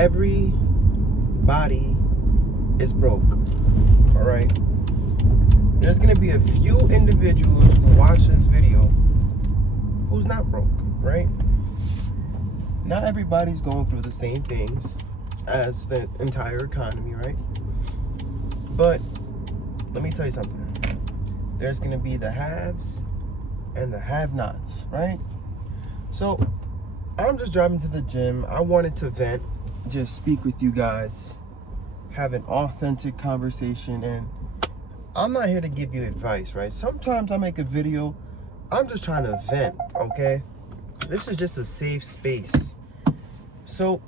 Everybody is broke. All right. There's gonna be a few individuals who watch this video who's not broke, right? Not everybody's going through the same things as the entire economy, right? But let me tell you something. There's gonna be the haves and the have-nots, right? So I'm just driving to the gym. I wanted to vent, just speak with you guys, have an authentic conversation, and I'm not here to give you advice, right? Sometimes I make a video, I'm just trying to vent, okay? This is just a safe space. So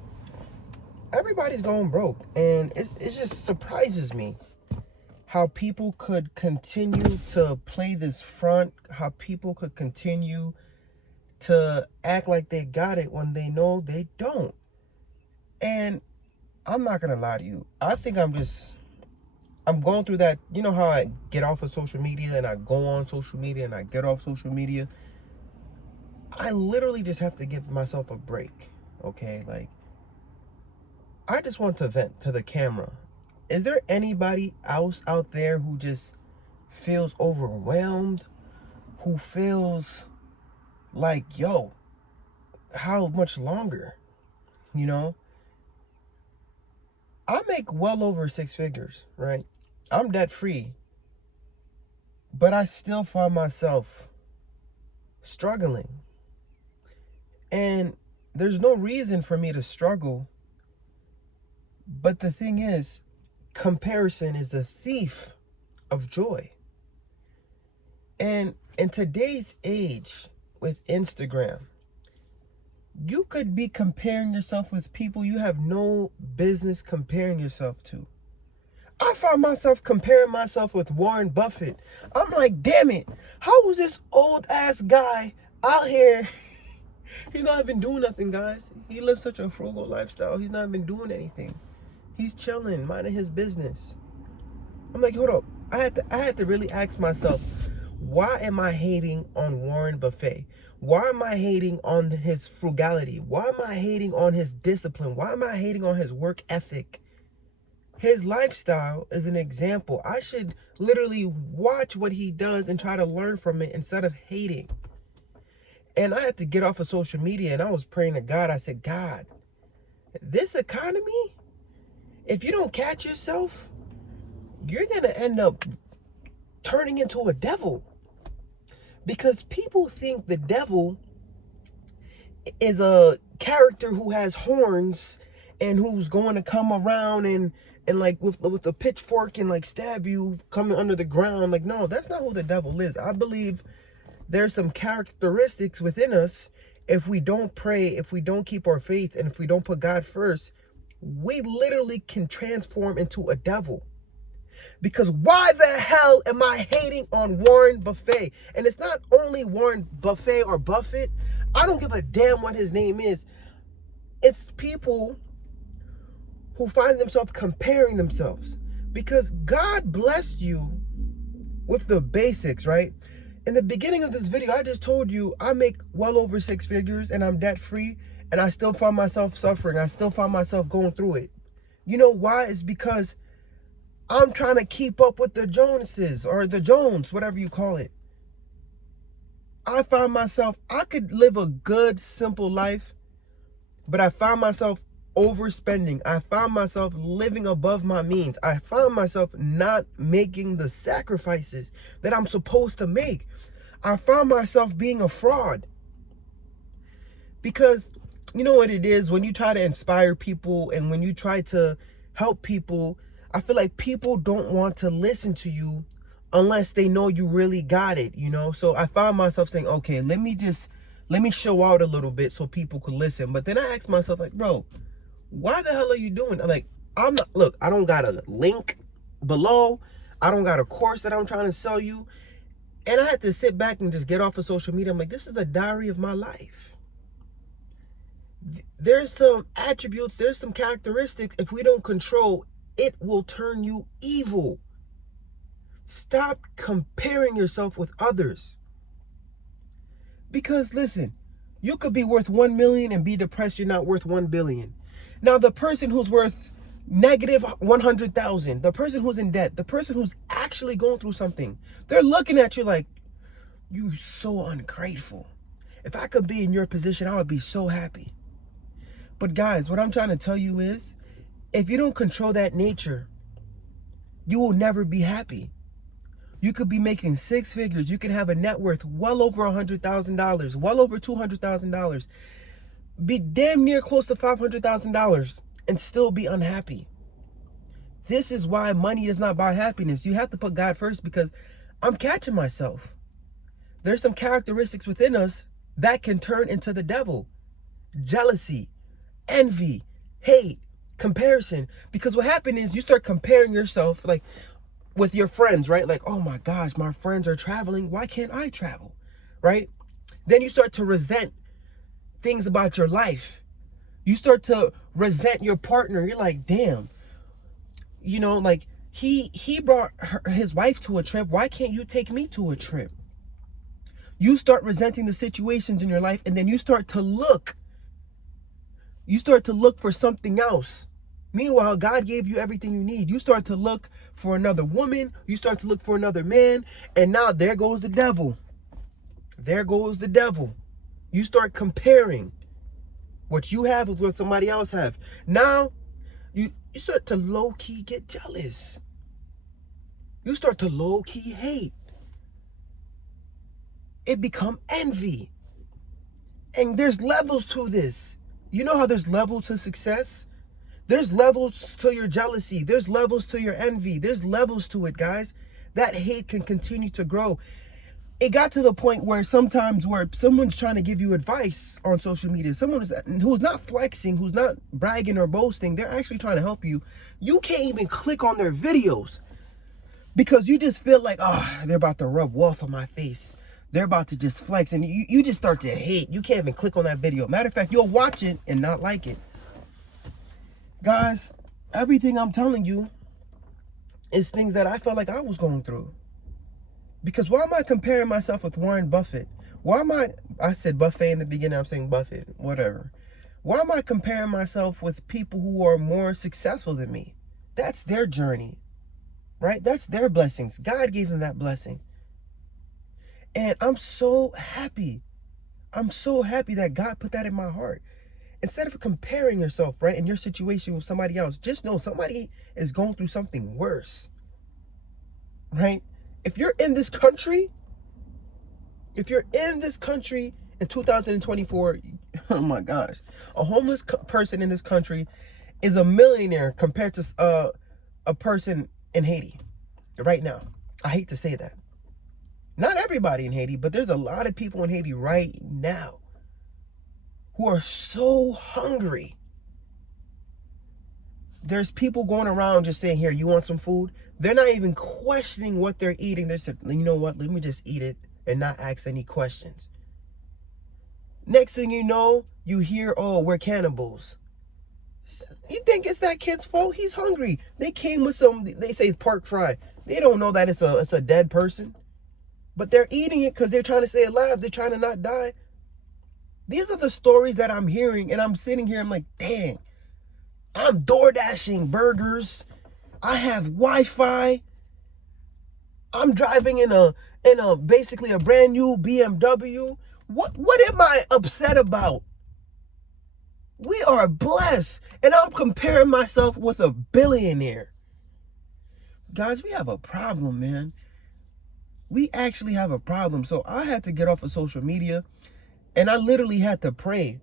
everybody's going broke, and it just surprises me how people could continue to play this front, how people could continue to act like they got it when they know they don't. And I'm not gonna lie to you, I think I'm going through that. You know how I get off of social media and I go on social media and I get off social media? I literally just have to give myself a break, okay? Like, I just want to vent to the camera. Is there anybody else out there who just feels overwhelmed, who feels like, yo, how much longer? You know, I make well over 6 figures, right? I'm debt free, but I still find myself struggling. And there's no reason for me to struggle. But the thing is, comparison is the thief of joy. And in today's age with Instagram, you could be comparing yourself with people you have no business comparing yourself to. I found myself comparing myself with Warren Buffett. I'm like, damn it, how was this old ass guy out here? He's not even doing nothing, guys. He lives such a frugal lifestyle. He's not even doing anything. He's chilling, minding his business. I'm like, hold up. I had to really ask myself, why am I hating on Warren Buffett? Why am I hating on his frugality? Why am I hating on his discipline? Why am I hating on his work ethic? His lifestyle is an example. I should literally watch what he does and try to learn from it instead of hating. And I had to get off of social media, and I was praying to God. I said, God, this economy, if you don't catch yourself, you're going to end up turning into a devil. Because people think the devil is a character who has horns and who's going to come around and like with a pitchfork and like stab you coming under the ground. Like, no, that's not who the devil is. I believe there's some characteristics within us. If we don't pray, if we don't keep our faith, and if we don't put God first, we literally can transform into a devil. Because why the hell am I hating on Warren Buffett? And it's not only Warren Buffett or Buffett. I don't give a damn what his name is. It's people who find themselves comparing themselves. Because God blessed you with the basics, right? In the beginning of this video, I just told you I make well over 6 figures and I'm debt free, and I still find myself suffering. I still find myself going through it. You know why? It's because I'm trying to keep up with the Joneses, or the Jones, whatever you call it. I find myself, I could live a good, simple life, but I found myself overspending. I found myself living above my means. I found myself not making the sacrifices that I'm supposed to make. I found myself being a fraud. Because you know what it is, when you try to inspire people and when you try to help people, I feel like people don't want to listen to you unless they know you really got it, you know? So I found myself saying, okay, let me show out a little bit so people could listen. But then I asked myself, like, bro, why the hell are you doing? I'm like, look, I don't got a link below. I don't got a course that I'm trying to sell you. And I had to sit back and just get off of social media. I'm like, this is the diary of my life. There's some attributes, there's some characteristics, if we don't control, it will turn you evil. Stop comparing yourself with others. Because listen, you could be worth 1 million and be depressed you're not worth 1 billion. Now, the person who's worth negative 100,000, the person who's in debt, the person who's actually going through something, they're looking at you like, you so ungrateful. If I could be in your position, I would be so happy. But guys, what I'm trying to tell you is, if you don't control that nature, you will never be happy. You could be making six figures. You could have a net worth well over $100,000, well over $200,000, be damn near close to $500,000 and still be unhappy. This is why money does not buy happiness. You have to put God first, because I'm catching myself. There's some characteristics within us that can turn into the devil. Jealousy, envy, hate, comparison. Because what happened is you start comparing yourself like with your friends, right? Like, oh my gosh, my friends are traveling. Why can't I travel? Right? Then you start to resent things about your life. You start to resent your partner. You're like, damn, you know, like he brought his wife to a trip. Why can't you take me to a trip? You start resenting the situations in your life, and then you start to look for something else. Meanwhile, God gave you everything you need. You start to look for another woman. You start to look for another man. And now there goes the devil. There goes the devil. You start comparing what you have with what somebody else have. Now, you start to low-key get jealous. You start to low-key hate. It become envy. And there's levels to this. You know how there's levels to success? There's levels to your jealousy. There's levels to your envy. There's levels to it, guys. That hate can continue to grow. It got to the point where sometimes where someone's trying to give you advice on social media, someone who's not flexing, who's not bragging or boasting, they're actually trying to help you. You can't even click on their videos because you just feel like, oh, they're about to rub wealth on my face. They're about to just flex, and you just start to hate. You can't even click on that video. Matter of fact, you'll watch it and not like it. Guys, everything I'm telling you is things that I felt like I was going through. Because why am I comparing myself with Warren Buffett? I said Buffet in the beginning, I'm saying Buffett, whatever. Why am I comparing myself with people who are more successful than me? That's their journey, right? That's their blessings. God gave them that blessing. And I'm so happy. I'm so happy that God put that in my heart. Instead of comparing yourself, right, in your situation with somebody else, just know somebody is going through something worse, right? If you're in this country in 2024, oh my gosh, a homeless person in this country is a millionaire compared to a person in Haiti right now. I hate to say that. Not everybody in Haiti, but there's a lot of people in Haiti right now who are so hungry. There's people going around just saying, here, you want some food? They're not even questioning what they're eating. They said, you know what? Let me just eat it and not ask any questions. Next thing you know, you hear, oh, we're cannibals. You think it's that kid's fault? He's hungry. They came with some, they say pork fry. They don't know that it's a dead person. But they're eating it because they're trying to stay alive. They're trying to not die. These are the stories that I'm hearing, and I'm sitting here, I'm like, dang, I'm DoorDashing burgers. I have Wi-Fi. I'm driving in a basically a brand new BMW. What am I upset about? We are blessed, and I'm comparing myself with a billionaire. Guys, we have a problem, man. We actually have a problem. So I had to get off of social media, and I literally had to pray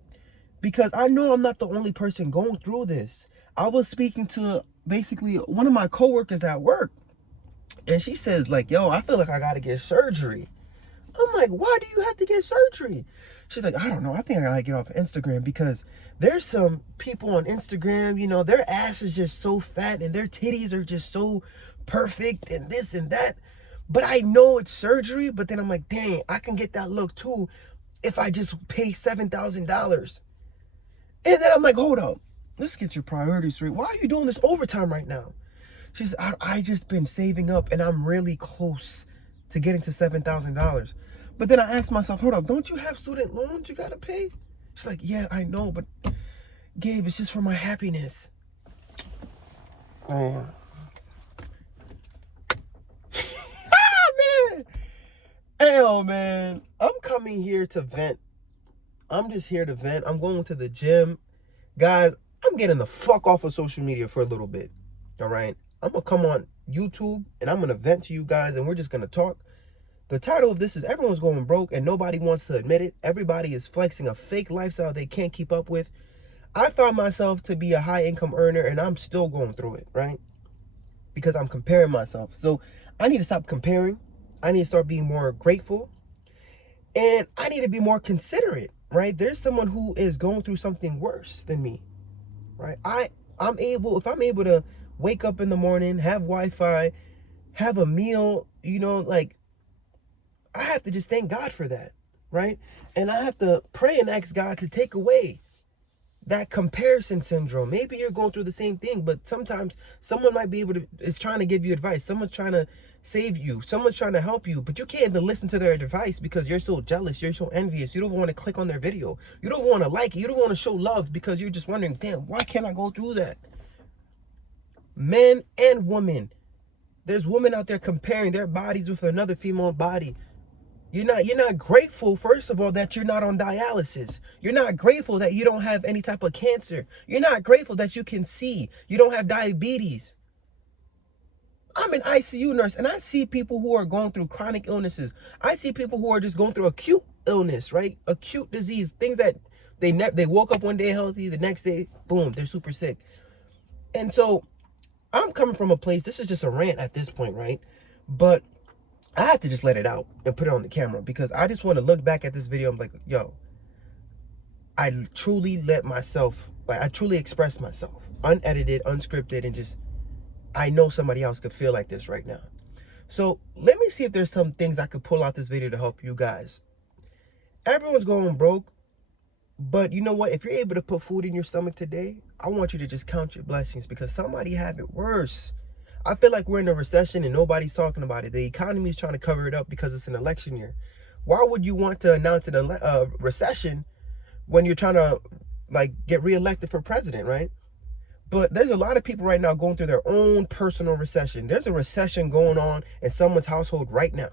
because I know I'm not the only person going through this. I was speaking to basically one of my coworkers at work, and she says like, yo, I feel like I got to get surgery. I'm like, why do you have to get surgery? She's like, I don't know. I think I got to get off of Instagram because there's some people on Instagram, you know, their ass is just so fat and their titties are just so perfect and this and that. But I know it's surgery, but then I'm like, dang, I can get that look too if I just pay $7,000. And then I'm like, hold up, let's get your priorities straight. Why are you doing this overtime right now? She said, I just been saving up and I'm really close to getting to $7,000. But then I asked myself, hold up, don't you have student loans you gotta pay? She's like, yeah, I know, but Gabe, it's just for my happiness. Man. Man. Hell, man. I'm coming here to vent. I'm just here to vent. I'm going to the gym. Guys, I'm getting the fuck off of social media for a little bit. All right? I'm going to come on YouTube and I'm going to vent to you guys and we're just going to talk. The title of this is Everyone's Going Broke and Nobody Wants to Admit It. Everybody is flexing a fake lifestyle they can't keep up with. I found myself to be a high income earner and I'm still going through it, right? Because I'm comparing myself. So I need to stop comparing. I need to start being more grateful. And I need to be more considerate, right? There's someone who is going through something worse than me, right? if I'm able to wake up in the morning, have Wi-Fi, have a meal, like, I have to just thank God for that, right? And I have to pray and ask God to take away that comparison syndrome. Maybe you're going through the same thing, but sometimes someone might be is trying to give you advice. Someone's trying to save you. Someone's trying to help you, but you can't even listen to their advice because you're so jealous. You're so envious. You don't want to click on their video. You don't want to like it. You don't want to show love because you're just wondering, damn, why can't I go through that? Men and women. There's women out there comparing their bodies with another female body. You're not grateful, first of all, that you're not on dialysis. You're not grateful that you don't have any type of cancer. You're not grateful that you can see. You don't have diabetes. I'm an ICU nurse, and I see people who are going through chronic illnesses. I see people who are just going through acute illness, right? Acute disease, things that they woke up one day healthy, the next day, boom, they're super sick. And so I'm coming from a place, this is just a rant at this point, right? But I have to just let it out and put it on the camera because I just want to look back at this video. I'm like, yo, I truly I truly expressed myself, unedited, unscripted, and just, I know somebody else could feel like this right now. So let me see if there's some things I could pull out this video to help you guys. Everyone's going broke, but you know what? If you're able to put food in your stomach today, I want you to just count your blessings because somebody have it worse. I feel like we're in a recession and nobody's talking about it. The economy is trying to cover it up because it's an election year. Why would you want to announce a recession when you're trying to get reelected for president, right? But there's a lot of people right now going through their own personal recession. There's a recession going on in someone's household right now,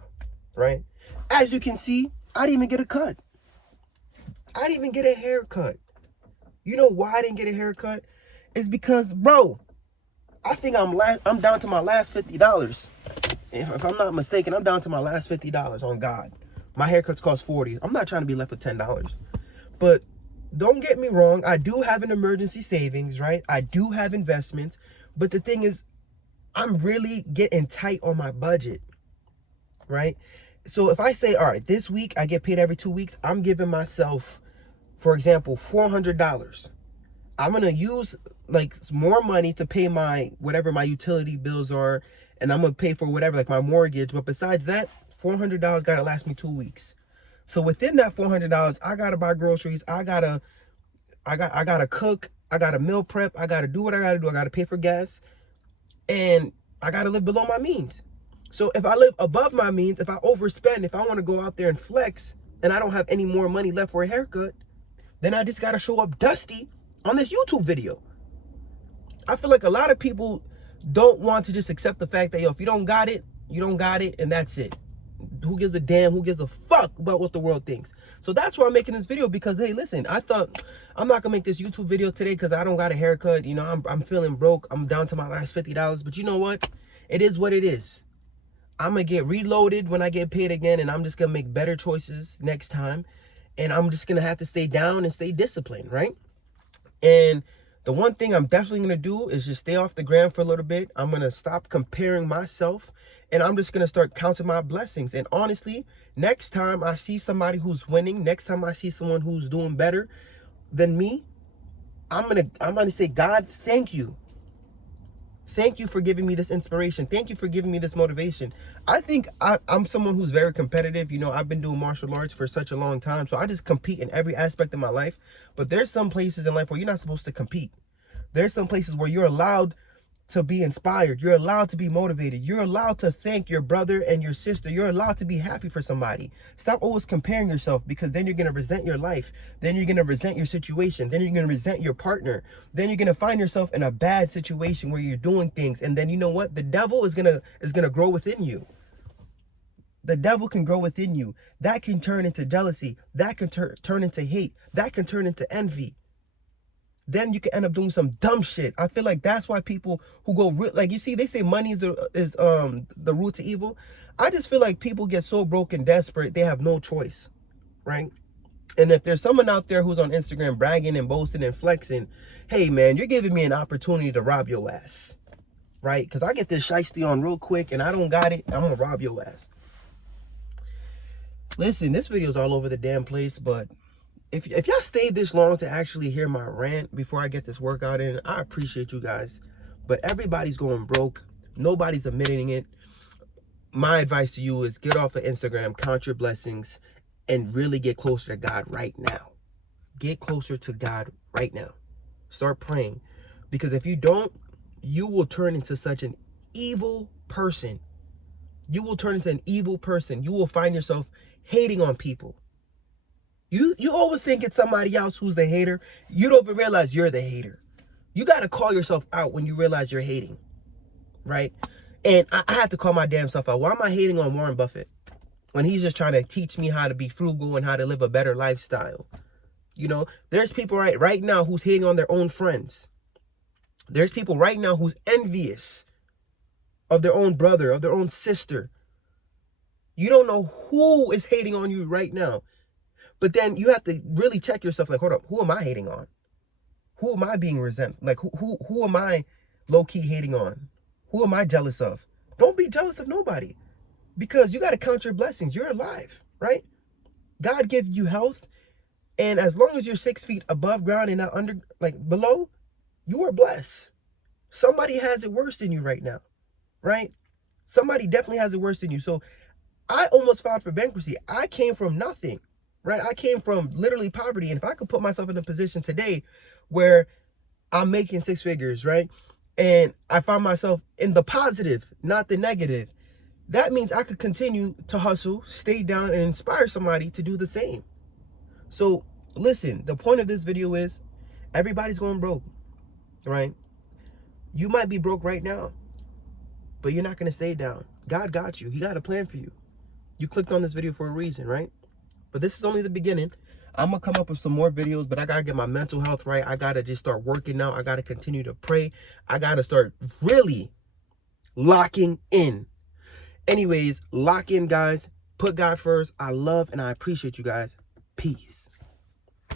right? As you can see, I didn't even get a cut. I didn't even get a haircut. You know why I didn't get a haircut? It's because, bro, I think I'm down to my last $50. If I'm not mistaken, I'm down to my last $50 on God. My haircuts cost $40. I'm not trying to be left with $10. But don't get me wrong, I do have an emergency savings, right? I do have investments. But the thing is, I'm really getting tight on my budget, right? So if I say, all right, this week I get paid every 2 weeks, I'm giving myself, for example, $400. I'm going to use more money to pay whatever my utility bills are, and I'm going to pay for whatever, my mortgage. But besides that, $400 got to last me 2 weeks. So within that $400, I got to buy groceries. I got to cook. I got to meal prep. I got to do what I got to do. I got to pay for gas, and I got to live below my means. So if I live above my means, if I overspend, if I want to go out there and flex and I don't have any more money left for a haircut, then I just got to show up dusty on this YouTube video. I feel like a lot of people don't want to just accept the fact that, if you don't got it, you don't got it, and that's it. Who gives a damn? Who gives a fuck about what the world thinks? So that's why I'm making this video because, hey, listen, I thought I'm not going to make this YouTube video today because I don't got a haircut. I'm feeling broke. I'm down to my last $50. But you know what? It is what it is. I'm going to get reloaded when I get paid again, and I'm just going to make better choices next time. And I'm just going to have to stay down and stay disciplined, right? And the one thing I'm definitely going to do is just stay off the gram for a little bit. I'm going to stop comparing myself, and I'm just going to start counting my blessings. And honestly, next time I see somebody who's winning, next time I see someone who's doing better than me, I'm going to say, God, thank you. Thank you for giving me this inspiration. Thank you for giving me this motivation. I think I'm someone who's very competitive. I've been doing martial arts for such a long time. So I just compete in every aspect of my life. But there's some places in life where you're not supposed to compete. There's some places where you're allowed to be inspired. You're allowed to be motivated. You're allowed to thank your brother and your sister. You're allowed to be happy for somebody. Stop always comparing yourself, because then you're going to resent your life. Then you're going to resent your situation. Then you're going to resent your partner. Then you're going to find yourself in a bad situation where you're doing things. And then you know what? The devil is going to grow within you. The devil can grow within you. That can turn into jealousy. That can turn into hate. That can turn into envy. Then you can end up doing some dumb shit. I feel like that's why people who go like, you see, they say money is the root to evil. I just feel like people get so broke and desperate, they have no choice, right? And if there's someone out there who's on Instagram bragging and boasting and flexing, hey man, you're giving me an opportunity to rob your ass, right? Because I get this shiesty on real quick and I don't got it, I'm gonna rob your ass. Listen, this video's all over the damn place, but if y'all stayed this long to actually hear my rant before I get this workout in, I appreciate you guys. But everybody's going broke. Nobody's admitting it. My advice to you is get off of Instagram, count your blessings, and really get closer to God right now. Get closer to God right now. Start praying. Because if you don't, you will turn into such an evil person. You will turn into an evil person. You will find yourself hating on people. You always think it's somebody else who's the hater. You don't even realize you're the hater. You got to call yourself out when you realize you're hating, right? And I have to call my damn self out. Why am I hating on Warren Buffett when he's just trying to teach me how to be frugal and how to live a better lifestyle? You know, there's people right now who's hating on their own friends. There's people right now who's envious of their own brother, of their own sister. You don't know who is hating on you right now. But then you have to really check yourself, like, hold up, who am I hating on? Who am I being resentful? Like, who am I low-key hating on? Who am I jealous of? Don't be jealous of nobody, because you got to count your blessings. You're alive, right? God gave you health, and as long as you're 6 feet above ground and not under, like below, you are blessed. Somebody has it worse than you right now, right? Somebody definitely has it worse than you. So I almost filed for bankruptcy. I came from nothing. Right? I came from literally poverty. And if I could put myself in a position today where I'm making 6 figures, right? And I find myself in the positive, not the negative, that means I could continue to hustle, stay down, and inspire somebody to do the same. So listen, the point of this video is everybody's going broke, right? You might be broke right now, but you're not going to stay down. God got you. He got a plan for you. You clicked on this video for a reason, right? But this is only the beginning. I'm going to come up with some more videos, but I got to get my mental health right. I got to just start working out. I got to continue to pray. I got to start really locking in. Anyways, lock in, guys. Put God first. I love and I appreciate you guys. Peace.